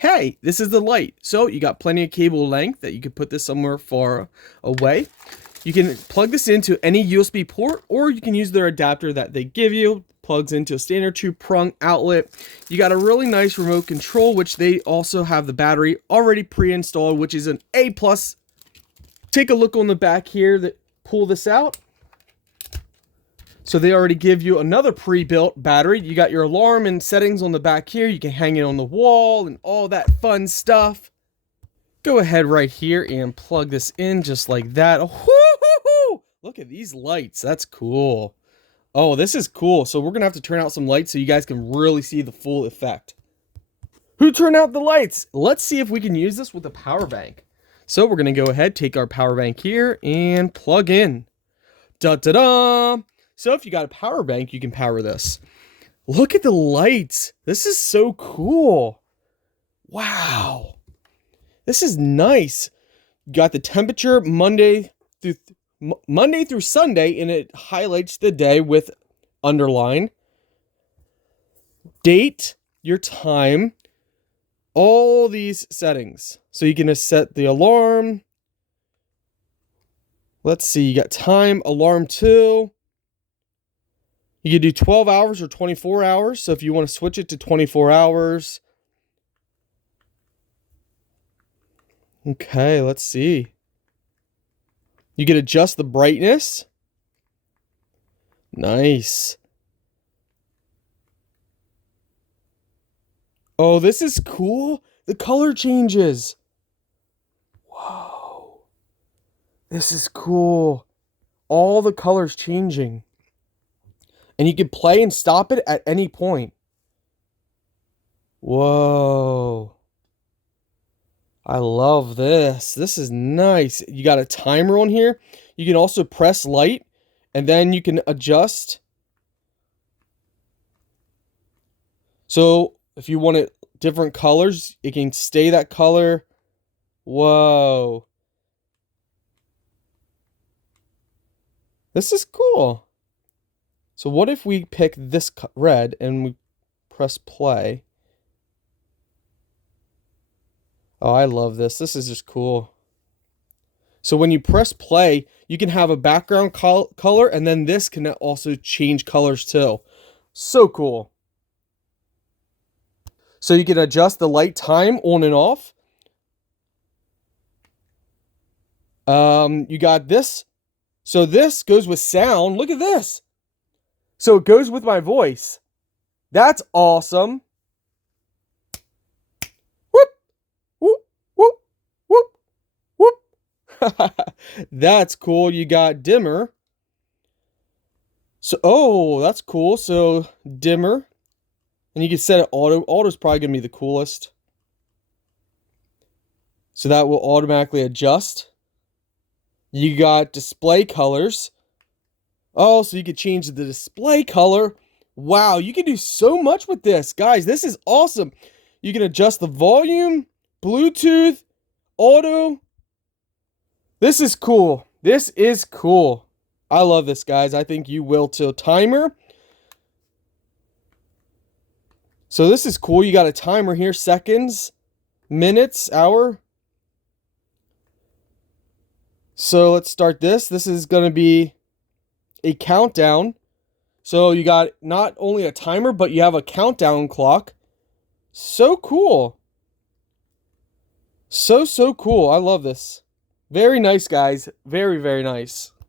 hey, this is the light. So you got plenty of cable length that you could put this somewhere far away. You can plug this into any USB port, or you can use their adapter that they give you. Plugs into a standard 2-prong outlet. You got a really nice remote control, which they also have the battery already pre-installed, which is an A+. Take a look on the back here that pull this out. So they already give you another pre-built battery. You got your alarm and settings on the back here. You can hang it on the wall and all that fun stuff. Go ahead right here and plug this in just like that. Woo-hoo-hoo! Look at these lights. That's cool. Oh, this is cool. So we're going to have to turn out some lights so you guys can really see the full effect. Who turned out the lights? Let's see if we can use this with a power bank. So we're going to go ahead, take our power bank here and plug in. Da-da-da! So if you got a power bank, you can power this. Look at the lights. This is so cool. Wow. This is nice. You got the temperature Monday through Sunday, and it highlights the day with underline. Date, your time, all these settings. So you can set the alarm. Let's see, you got time, alarm 2. You can do 12 hours or 24 hours. So if you want to switch it to 24 hours. Okay, let's see. You can adjust the brightness. Nice. Oh, this is cool. The color changes. Whoa. This is cool. All the colors changing. And you can play and stop it at any point. Whoa. I love this. This is nice. You got a timer on here. You can also press light, and then you can adjust. So if you want it different colors, it can stay that color. Whoa. This is cool. So what if we pick this red and we press play? Oh, I love this. This is just cool. So when you press play, you can have a background color, and then this can also change colors too. So cool. So you can adjust the light time on and off. You got this. So this goes with sound. Look at this. So it goes with my voice. That's awesome. Whoop, whoop, whoop, whoop, whoop. That's cool. You got dimmer. So, oh, that's cool. So dimmer. And you can set it auto. Auto's probably going to be the coolest. So that will automatically adjust. You got display colors. Oh, so you could change the display color. Wow, you can do so much with this. Guys, this is awesome. You can adjust the volume, Bluetooth, auto. This is cool. This is cool. I love this, guys. I think you will too. Timer. So this is cool. You got a timer here. Seconds, minutes, hour. So let's start this. This is going to be a countdown. So you got not only a timer, but you have a countdown clock. So cool. So cool. I love this. Very nice, guys. Very, very nice.